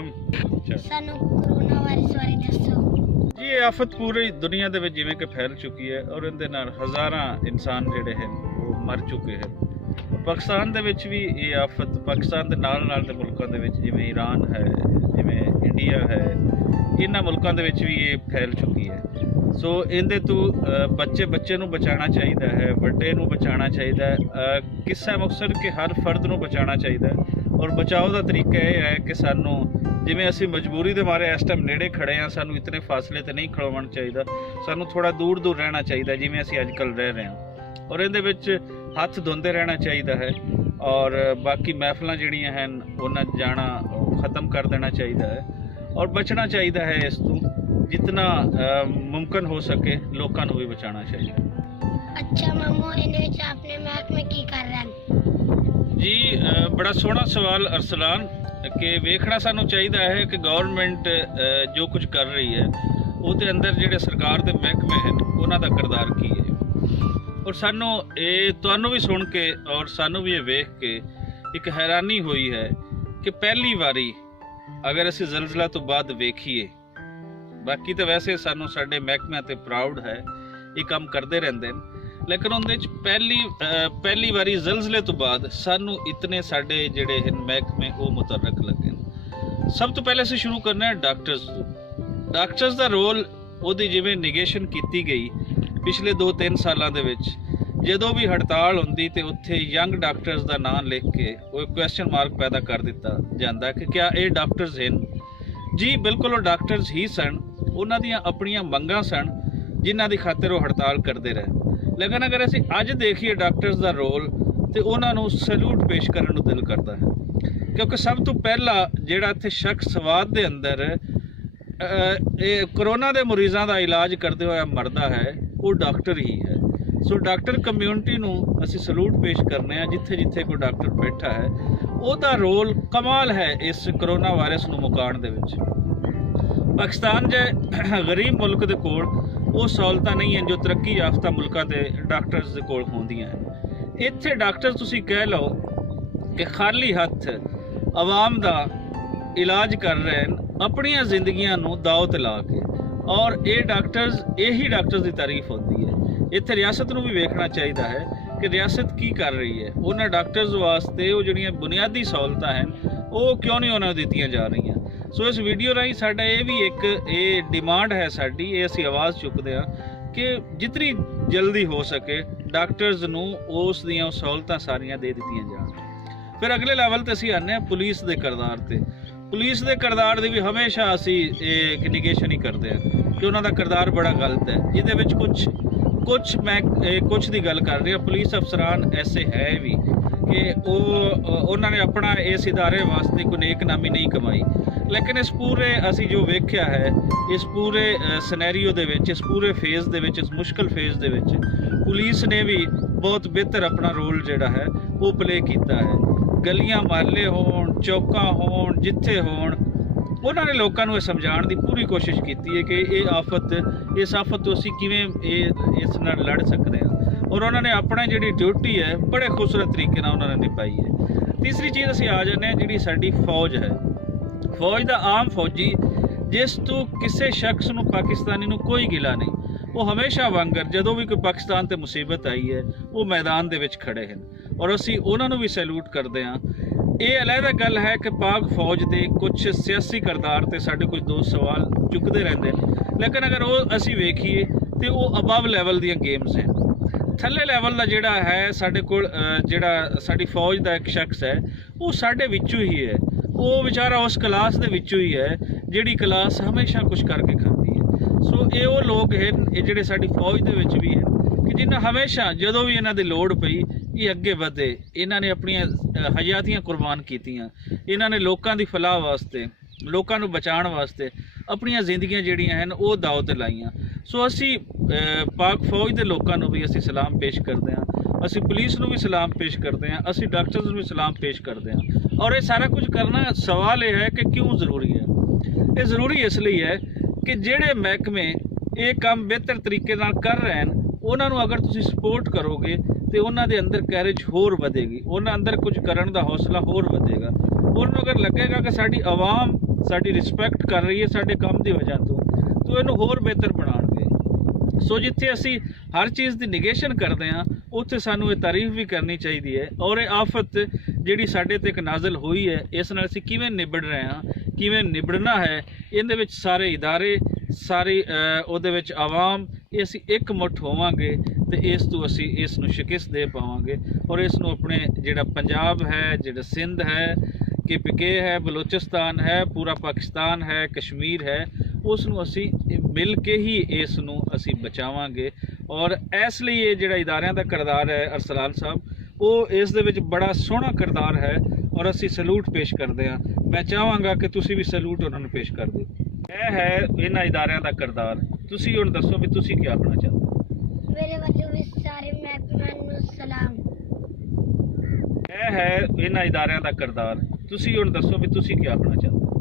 सलाम। ਸਾਨੂੰ corona virus ਬਾਰੇ ਦੱਸੋ ਜੀ ਇਹ ਆਫਤ ਪੂਰੀ ਦੁਨੀਆ ਦੇ ਵਿੱਚ ਜਿਵੇਂ ਕਿ ਫੈਲ ਚੁੱਕੀ ਹੈ ਔਰ ਇਹਦੇ ਨਾਲ ਹਜ਼ਾਰਾਂ ਇਨਸਾਨ ਜਿਹੜੇ ਹਨ ਉਹ ਮਰ ਚੁੱਕੇ ਹਨ। ਪਾਕਿਸਤਾਨ ਦੇ ਵਿੱਚ ਵੀ ਇਹ ਆਫਤ ਪਾਕਿਸਤਾਨ ਦੇ ਨਾਲ ਦੇ ਮੁਲਕਾਂ ਦੇ ਵਿੱਚ ਜਿਵੇਂ ਈਰਾਨ ਹੈ, ਜਿਵੇਂ ਇੰਡੀਆ ਹੈ, ਇਹਨਾਂ ਮੁਲਕਾਂ ਦੇ ਵਿੱਚ ਵੀ ਇਹ ਫੈਲ ਚੁੱਕੀ ਹੈ। ਸੋ ਇਹਦੇ ਤੋਂ ਬੱਚੇ ਨੂੰ ਬਚਾਉਣਾ ਚਾਹੀਦਾ ਹੈ, ਵੱਡੇ ਨੂੰ ਬਚਾਉਣਾ ਚਾਹੀਦਾ ਹੈ, ਕਿਸਾ ਮਕਸਦ ਕਿ ਹਰ ਫਰਦ ਨੂੰ ਬਚਾਉਣਾ ਚਾਹੀਦਾ ਹੈ। ਔਰ ਬਚਾਓ ਦਾ ਤਰੀਕਾ ਇਹ ਹੈ ਕਿ ਸਾਨੂੰ ਜਿਵੇਂ ਅਸੀਂ ਮਜਬੂਰੀ ਦੇ ਮਾਰੇ ਇਸ ਟਾਈਮ ਨੇੜੇ ਖੜੇ ਹਾਂ, ਸਾਨੂੰ ਇਤਨੇ ਫਾਸਲੇ ਤੇ ਨਹੀਂ ਖਲੋਣਾ ਚਾਹੀਦਾ, ਸਾਨੂੰ ਥੋੜਾ ਦੂਰ ਰਹਿਣਾ ਚਾਹੀਦਾ ਜਿਵੇਂ ਅਸੀਂ ਅੱਜ ਕੱਲ੍ਹ ਰਹਿ ਰਹੇ ਹਾਂ। ਔਰ ਇਹਦੇ ਵਿੱਚ ਹੱਥ ਧੋਂਦੇ ਰਹਿਣਾ ਚਾਹੀਦਾ ਹੈ ਔਰ ਬਾਕੀ ਮਹਿਫਲਾਂ ਜਿਹੜੀਆਂ ਹਨ ਉਹਨਾਂ ਜਾਣਾ ਖਤਮ ਕਰ ਦੇਣਾ ਚਾਹੀਦਾ ਹੈ ਔਰ ਬਚਣਾ ਚਾਹੀਦਾ ਹੈ। ਇਸ ਤੋਂ ਜਿੰਨਾ ਮੁਮਕਿਨ ਹੋ ਸਕੇ ਲੋਕਾਂ ਨੂੰ ਵੀ ਬਚਾਉਣਾ ਚਾਹੀਦਾ। ਅੱਛਾ ਮਾਮੂ, ਇਹਦੇ ਵਿੱਚ ਆਪਣੇ ਮਹਿਕਮੇ ਕੀ ਕਰ ਰਹੇ ਹਨ? ਜੀ ਬੜਾ ਸੋਹਣਾ ਸਵਾਲ ਅਰਸਲਾਨ, ਕਿ ਵੇਖਣਾ ਸਾਨੂੰ ਚਾਹੀਦਾ ਹੈ ਕਿ ਗਵਰਨਮੈਂਟ ਜੋ ਕੁਝ ਕਰ ਰਹੀ ਹੈ ਉਹਦੇ ਅੰਦਰ ਜਿਹੜੇ ਸਰਕਾਰ ਦੇ ਮਹਿਕਮੇ ਹਨ ਉਹਨਾਂ ਦਾ ਕਿਰਦਾਰ ਕੀ ਹੈ। ਔਰ ਸਾਨੂੰ ਇਹ ਤੁਹਾਨੂੰ ਵੀ ਸੁਣ ਕੇ ਔਰ ਸਾਨੂੰ ਵੀ ਇਹ ਵੇਖ ਕੇ ਇੱਕ ਹੈਰਾਨੀ ਹੋਈ ਹੈ ਕਿ ਪਹਿਲੀ ਵਾਰੀ ਅਗਰ ਅਸੀਂ ਜ਼ਲਜ਼ਲਾ ਤੋਂ ਬਾਅਦ ਵੇਖੀਏ, ਬਾਕੀ ਤਾਂ ਵੈਸੇ ਸਾਨੂੰ ਸਾਡੇ ਮਹਿਕਮਿਆਂ ਤੇ ਪ੍ਰਾਊਡ ਹੈ, ਇਹ ਕੰਮ ਕਰਦੇ ਰਹਿੰਦੇ ਨੇ, ਲੇਕਿਨ ਉਹਦੇ ਵਿੱਚ ਪਹਿਲੀ ਵਾਰੀ ਜ਼ਲਜ਼ਲੇ ਤੋਂ ਬਾਅਦ ਸਾਨੂੰ ਇਤਨੇ ਸਾਡੇ ਜਿਹੜੇ ਹਨ ਮਹਿਕਮੇ ਉਹ ਮੁਤਰਕ ਲੱਗੇ ਨੇ। ਸਭ ਤੋਂ ਪਹਿਲੇ ਅਸੀਂ ਸ਼ੁਰੂ ਕਰਨਾ ਹੈ ਡਾਕਟਰਸ ਤੋਂ। ਡਾਕਟਰਸ ਦਾ ਰੋਲ ਉਹਦੀ ਜਿਵੇਂ ਨਿਗੇਸ਼ਨ ਕੀਤੀ ਗਈ ਪਿਛਲੇ 2-3 ਸਾਲਾਂ ਦੇ ਵਿੱਚ, ਜਦੋਂ ਵੀ ਹੜਤਾਲ ਹੁੰਦੀ ਤੇ ਉੱਥੇ ਯੰਗ ਡਾਕਟਰਸ ਦਾ ਨਾਮ ਲਿਖ ਕੇ ਉਹ ਕੁਐਸਚਨ ਮਾਰਕ ਪੈਦਾ ਕਰ ਦਿੱਤਾ ਜਾਂਦਾ ਕਿ ਕਿਆ ਇਹ ਡਾਕਟਰਸ ਹਨ? ਜੀ ਬਿਲਕੁਲ ਉਹ ਡਾਕਟਰਸ ਹੀ ਸਨ, ਉਹਨਾਂ ਦੀਆਂ ਆਪਣੀਆਂ ਮੰਗਾਂ ਸਨ ਜਿਨ੍ਹਾਂ ਦੀ ਖਾਤਰ ਉਹ ਹੜਤਾਲ ਕਰਦੇ ਰਹੇ। ਲੇਕਿਨ ਅਗਰ ਅਸੀਂ ਅੱਜ ਦੇਖੀਏ ਡਾਕਟਰਸ ਦਾ ਰੋਲ ਤੇ ਉਹਨਾਂ ਨੂੰ ਸੈਲੂਟ ਪੇਸ਼ ਕਰਨ ਨੂੰ ਦਿਲ ਕਰਦਾ ਹੈ, ਕਿਉਂਕਿ ਸਭ ਤੋਂ ਪਹਿਲਾ ਜਿਹੜਾ ਇੱਥੇ ਸ਼ਖਸ ਸਵਾਦ ਦੇ ਅੰਦਰ ਇਹ ਕਰੋਨਾ ਦੇ ਮਰੀਜ਼ਾਂ ਦਾ ਇਲਾਜ ਕਰਦੇ ਹੋਇਆ ਮਰਦਾ ਹੈ ਉਹ ਡਾਕਟਰ ਹੀ ਹੈ। ਸੋ ਡਾਕਟਰ ਕਮਿਊਨਿਟੀ ਨੂੰ ਅਸੀਂ ਸਲੂਟ ਪੇਸ਼ ਕਰਨੇ ਆ, ਜਿੱਥੇ ਕੋਈ ਡਾਕਟਰ ਬੈਠਾ ਹੈ ਉਹਦਾ ਰੋਲ ਕਮਾਲ ਹੈ ਇਸ ਕਰੋਨਾ ਵਾਇਰਸ ਨੂੰ ਮੁਕਾਉਣ ਦੇ ਵਿੱਚ। ਪਾਕਿਸਤਾਨ ਜੇ ਗਰੀਬ ਮੁਲਕ ਦੇ ਕੋਲ ਉਹ ਸਹੂਲਤਾਂ ਨਹੀਂ ਹਨ ਜੋ ਤਰੱਕੀ ਯਾਫਤਾ ਮੁਲਕਾਂ ਦੇ ਡਾਕਟਰਸ ਦੇ ਕੋਲ ਹੁੰਦੀਆਂ ਹਨ। ਇੱਥੇ ਡਾਕਟਰ ਤੁਸੀਂ ਕਹਿ ਲਓ ਕਿ ਖਾਲੀ ਹੱਥ ਆਵਾਮ ਦਾ ਇਲਾਜ ਕਰ ਰਹੇ ਹਨ ਆਪਣੀਆਂ ਜ਼ਿੰਦਗੀਆਂ ਨੂੰ ਦਾਅ ਤੇ ਲਾ ਕੇ, ਔਰ ਇਹ ਡਾਕਟਰਸ ਇਹੀ ਡਾਕਟਰਸ ਦੀ ਤਾਰੀਫ ਹੁੰਦੀ ਹੈ। ਇੱਥੇ ਰਿਆਸਤ ਨੂੰ ਵੀ ਵੇਖਣਾ ਚਾਹੀਦਾ ਹੈ ਕਿ ਰਿਆਸਤ ਕੀ ਕਰ ਰਹੀ ਹੈ, ਉਹਨਾਂ ਡਾਕਟਰਸ ਵਾਸਤੇ ਉਹ ਜਿਹੜੀਆਂ ਬੁਨਿਆਦੀ ਸਹੂਲਤਾਂ ਹਨ ਉਹ ਕਿਉਂ ਨਹੀਂ ਉਹਨਾਂ ਨੂੰ ਦਿੱਤੀਆਂ ਜਾ ਰਹੀਆਂ। ਸੋ ਇਸ ਵੀਡੀਓ ਰਾਹੀਂ ਸਾਡਾ ਇਹ ਵੀ ਇੱਕ ਡਿਮਾਂਡ ਹੈ ਸਾਡੀ, ਇਹ ਅਸੀਂ ਆਵਾਜ਼ ਚੁੱਕਦੇ ਹਾਂ ਕਿ ਜਿਤਨੀ ਜਲਦੀ ਹੋ ਸਕੇ ਡਾਕਟਰਸ ਨੂੰ ਉਸ ਦੀਆਂ ਉਹ ਸਹੂਲਤਾਂ ਸਾਰੀਆਂ ਦੇ ਦਿੱਤੀਆਂ ਜਾਣ। ਫਿਰ ਅਗਲੇ ਲੈਵਲ ਤੇ ਅਸੀਂ ਆਉਂਦੇ ਹਾਂ ਪੁਲਿਸ ਦੇ ਕਿਰਦਾਰ ਤੇ। ਪੁਲਿਸ ਦੇ ਕਿਰਦਾਰ ਦੀ ਵੀ ਹਮੇਸ਼ਾ ਅਸੀਂ ਇਹ ਨਿਗੇਸ਼ਨ ਹੀ ਕਰਦੇ ਹਾਂ ਕਿ ਉਹਨਾਂ ਦਾ ਕਿਰਦਾਰ ਬੜਾ ਗਲਤ ਹੈ, ਜਿਹਦੇ ਵਿੱਚ ਕੁਝ ਦੀ ਗੱਲ ਕਰ ਰਹੀ ਹਾਂ। ਪੁਲਿਸ ਅਫਸਰਾਨ ਐਸੇ ਹੈ ਵੀ ਕਿ ਉਹਨਾਂ ਨੇ ਆਪਣਾ ਇਸ ਇਦਾਰੇ ਵਾਸਤੇ ਕੋਈ ਨੇਕ ਨਾਮੀ ਨਹੀਂ ਕਮਾਈ, ਲੇਕਿਨ ਇਸ ਪੂਰੇ ਅਸੀਂ ਜੋ ਵੇਖਿਆ ਹੈ ਇਸ ਪੂਰੇ ਸਿਨੈਰੀਓ ਦੇ ਵਿੱਚ, ਇਸ ਪੂਰੇ ਫੇਜ਼ ਦੇ ਵਿੱਚ, ਇਸ ਮੁਸ਼ਕਲ ਫੇਜ਼ ਦੇ ਵਿੱਚ ਪੁਲਿਸ ਨੇ ਵੀ ਬਹੁਤ ਬਿਹਤਰ ਆਪਣਾ ਰੋਲ ਜਿਹੜਾ ਹੈ ਉਹ ਪਲੇ ਕੀਤਾ ਹੈ। ਗਲੀਆਂ ਮੁਹੱਲੇ ਹੋਣ, ਚੌਕਾਂ ਹੋਣ, ਜਿੱਥੇ ਹੋਣ, ਉਹਨਾਂ ਨੇ ਲੋਕਾਂ ਨੂੰ ਇਹ ਸਮਝਾਉਣ ਦੀ ਪੂਰੀ ਕੋਸ਼ਿਸ਼ ਕੀਤੀ ਹੈ ਕਿ ਇਸ ਆਫਤ ਤੋਂ ਅਸੀਂ ਕਿਵੇਂ ਇਸ ਨਾਲ ਲੜ ਸਕਦੇ ਹਾਂ, ਔਰ ਉਹਨਾਂ ਨੇ ਆਪਣਾ ਜਿਹੜੀ ਡਿਊਟੀ ਹੈ ਬੜੇ ਖੂਬਸੂਰਤ ਤਰੀਕੇ ਨਾਲ ਉਹਨਾਂ ਨੇ ਨਿਭਾਈ ਹੈ। ਤੀਸਰੀ ਚੀਜ਼ ਅਸੀਂ ਆ ਜਾਂਦੇ ਹਾਂ ਜਿਹੜੀ ਸਾਡੀ ਫੌਜ ਹੈ। ਫੌਜ ਦਾ ਆਮ ਫੌਜੀ ਜਿਸ ਤੋਂ ਕਿਸੇ ਸ਼ਖਸ ਨੂੰ ਪਾਕਿਸਤਾਨੀ ਨੂੰ ਕੋਈ ਗਿਲਾ ਨਹੀਂ, ਉਹ ਹਮੇਸ਼ਾ ਵਾਂਗਰ ਜਦੋਂ ਵੀ ਕੋਈ ਪਾਕਿਸਤਾਨ ਤੇ ਮੁਸੀਬਤ ਆਈ ਹੈ ਉਹ ਮੈਦਾਨ ਦੇ ਵਿੱਚ ਖੜੇ ਹਨ ਔਰ ਅਸੀਂ ਉਹਨਾਂ ਨੂੰ ਵੀ ਸੈਲੂਟ ਕਰਦੇ ਹਾਂ। ਇਹ ਅਲੱਗ ਗੱਲ ਹੈ ਕਿ ਪਾਕ ਫੌਜ ਦੇ ਕੁਝ ਸਿਆਸੀ ਕਿਰਦਾਰ ਤੇ ਸਾਡੇ ਕੁਝ ਦੋਸਤ ਸਵਾਲ ਚੁੱਕਦੇ ਰਹਿੰਦੇ ਨੇ, ਲੇਕਿਨ ਅਗਰ ਉਹ ਅਸੀਂ ਵੇਖੀਏ ਤੇ ਉਹ ਅਬਵ ਲੈਵਲ ਦੀਆਂ ਗੇਮਸ ਹਨ। ਥੱਲੇ ਲੈਵਲ ਦਾ ਜਿਹੜਾ ਹੈ ਸਾਡੇ ਕੋਲ ਜਿਹੜਾ ਸਾਡੀ ਫੌਜ ਦਾ ਇੱਕ ਸ਼ਖਸ ਹੈ ਉਹ ਸਾਡੇ ਵਿੱਚੋਂ ਹੀ ਹੈ, ਉਹ ਵਿਚਾਰਾ ਉਸ ਕਲਾਸ ਦੇ ਵਿੱਚੋਂ ਹੀ ਹੈ ਜਿਹੜੀ ਕਲਾਸ ਹਮੇਸ਼ਾ ਕੁਝ ਕਰਕੇ ਖਾਂਦੀ ਹੈ। ਸੋ ਇਹ ਉਹ ਲੋਕ ਹਨ ਇਹ ਜਿਹੜੇ ਸਾਡੀ ਫੌਜ ਦੇ ਵਿੱਚ ਵੀ ਹਨ ਕਿ ਜਿਨ੍ਹਾਂ ਹਮੇਸ਼ਾ ਜਦੋਂ ਵੀ ਇਹਨਾਂ ਦੀ ਲੋੜ ਪਈ ਇਹ ਅੱਗੇ ਵਧੇ, ਇਹਨਾਂ ਨੇ ਆਪਣੀਆਂ ਹਯਾਤੀਆਂ ਕੁਰਬਾਨ ਕੀਤੀਆਂ, ਇਹਨਾਂ ਨੇ ਲੋਕਾਂ ਦੀ ਫਲਾਹ ਵਾਸਤੇ, ਲੋਕਾਂ ਨੂੰ ਬਚਾਉਣ ਵਾਸਤੇ ਆਪਣੀਆਂ ਜ਼ਿੰਦਗੀਆਂ ਜਿਹੜੀਆਂ ਹਨ ਉਹ ਦਾਅ ਤੇ ਲਾਈਆਂ। ਸੋ ਅਸੀਂ ਪਾਕ ਫੌਜ ਦੇ ਲੋਕਾਂ ਨੂੰ ਵੀ ਅਸੀਂ ਸਲਾਮ ਪੇਸ਼ ਕਰਦੇ ਹਾਂ, ਅਸੀਂ ਪੁਲਿਸ ਨੂੰ ਵੀ ਸਲਾਮ ਪੇਸ਼ ਕਰਦੇ ਹਾਂ, ਅਸੀਂ ਡਾਕਟਰਸ ਨੂੰ ਵੀ ਸਲਾਮ ਪੇਸ਼ ਕਰਦੇ ਹਾਂ। ਔਰ ਇਹ ਸਾਰਾ ਕੁਝ ਕਰਨਾ ਸਵਾਲ ਇਹ ਹੈ ਕਿ ਕਿਉਂ ਜ਼ਰੂਰੀ ਹੈ? ਇਹ ਜ਼ਰੂਰੀ ਇਸ ਲਈ ਹੈ ਕਿ ਜਿਹੜੇ ਮਹਿਕਮੇ ਇਹ ਕੰਮ ਬਿਹਤਰ ਤਰੀਕੇ ਨਾਲ ਕਰ ਰਹੇ ਹਨ ਉਹਨਾਂ ਨੂੰ ਅਗਰ ਤੁਸੀਂ ਸਪੋਰਟ ਕਰੋਗੇ ਤੇ ਉਹਨਾਂ ਦੇ ਅੰਦਰ ਕੈਰੇਜ ਹੋਰ ਵਧੇਗੀ, ਉਹਨਾਂ ਅੰਦਰ ਕੁਝ ਕਰਨ ਦਾ ਹੌਸਲਾ ਹੋਰ ਵਧੇਗਾ। ਉਹਨਾਂ ਨੂੰ ਅਗਰ ਲੱਗੇਗਾ ਕਿ ਸਾਡੀ ਆਵਾਮ ਸਾਡੀ ਰਿਸਪੈਕਟ ਕਰ ਰਹੀ ਹੈ ਸਾਡੇ ਕੰਮ ਦੀ ਵਜ੍ਹਾ ਤੋਂ ਇਹਨੂੰ ਹੋਰ ਬਿਹਤਰ ਬਣਾਉਣਗੇ। ਸੋ ਜਿੱਥੇ ਅਸੀਂ ਹਰ ਚੀਜ਼ ਦੀ ਨਿਗੇਸ਼ਨ ਕਰਦੇ ਹਾਂ ਉੱਥੇ ਸਾਨੂੰ ਇਹ ਤਾਰੀਫ ਵੀ ਕਰਨੀ ਚਾਹੀਦੀ ਹੈ। ਔਰ ਇਹ ਆਫਤ ਜਿਹੜੀ ਸਾਡੇ ਤੇ ਇੱਕ ਨਾਜ਼ਲ ਹੋਈ ਹੈ, ਇਸ ਨਾਲ ਅਸੀਂ ਕਿਵੇਂ ਨਿਬੜ ਰਹੇ ਹਾਂ, ਕਿਵੇਂ ਨਿਬੜਨਾ ਹੈ, ਇਹਦੇ ਵਿੱਚ ਸਾਰੇ ਇਦਾਰੇ, ਸਾਰੀ ਉਹਦੇ ਵਿੱਚ ਆਵਾਮ, ਇਹ ਅਸੀਂ ਇੱਕ ਮੁੱਠ ਹੋਵਾਂਗੇ ਤੇ ਇਸ ਤੋਂ ਅਸੀਂ ਇਸ ਨੂੰ ਸ਼ਿਕਸਤ ਦੇ ਪਾਵਾਂਗੇ। ਔਰ ਇਸ ਨੂੰ ਆਪਣੇ ਜਿਹੜਾ ਪੰਜਾਬ ਹੈ, ਜਿਹੜਾ ਸਿੰਧ ਹੈ, KPK ਹੈ, ਬਲੋਚਿਸਤਾਨ ਹੈ, ਪੂਰਾ ਪਾਕਿਸਤਾਨ ਹੈ, ਕਸ਼ਮੀਰ ਹੈ, ਉਸ ਨੂੰ ਅਸੀਂ ਮਿਲ ਕੇ ਹੀ ਇਸ ਨੂੰ ਅਸੀਂ ਬਚਾਵਾਂਗੇ। ਔਰ ਇਸ ਲਈ ਇਹ ਜਿਹੜਾ ਇਦਾਰਿਆਂ ਦਾ ਕਿਰਦਾਰ ਹੈ ਅਰਸਲਾਨ ਸਾਹਿਬ, ਉਹ ਇਸ ਦੇ ਵਿੱਚ ਬੜਾ ਸੋਹਣਾ ਕਿਰਦਾਰ ਹੈ ਔਰ ਅਸੀਂ ਸਲੂਟ ਪੇਸ਼ ਕਰਦੇ ਹਾਂ। ਮੈਂ ਚਾਹਾਂਗਾ ਕਿ ਤੁਸੀਂ ਵੀ ਸਲੂਟ ਉਹਨਾਂ ਨੂੰ ਪੇਸ਼ ਕਰ ਦਿਓ। ਇਹ ਹੈ ਇਹਨਾਂ ਇਦਾਰਿਆਂ ਦਾ ਕਿਰਦਾਰ। ਤੁਸੀਂ ਹੁਣ ਦੱਸੋ ਵੀ ਤੁਸੀਂ ਕੀ ਆਖਣਾ ਚਾਹੁੰਦੇ ਹੋ? मेरे वजह भी सारे महकमे ਨੂੰ सलाम। ਇਹ ਹੈ ਇਹਨਾਂ ਇਦਾਰਿਆਂ ਦਾ ਕਿਰਦਾਰ। ਤੁਸੀਂ ਹੁਣ ਦੱਸੋ ਵੀ ਤੁਸੀਂ ਕੀ ਆਖਣਾ ਚਾਹੁੰਦੇ ਹੋ?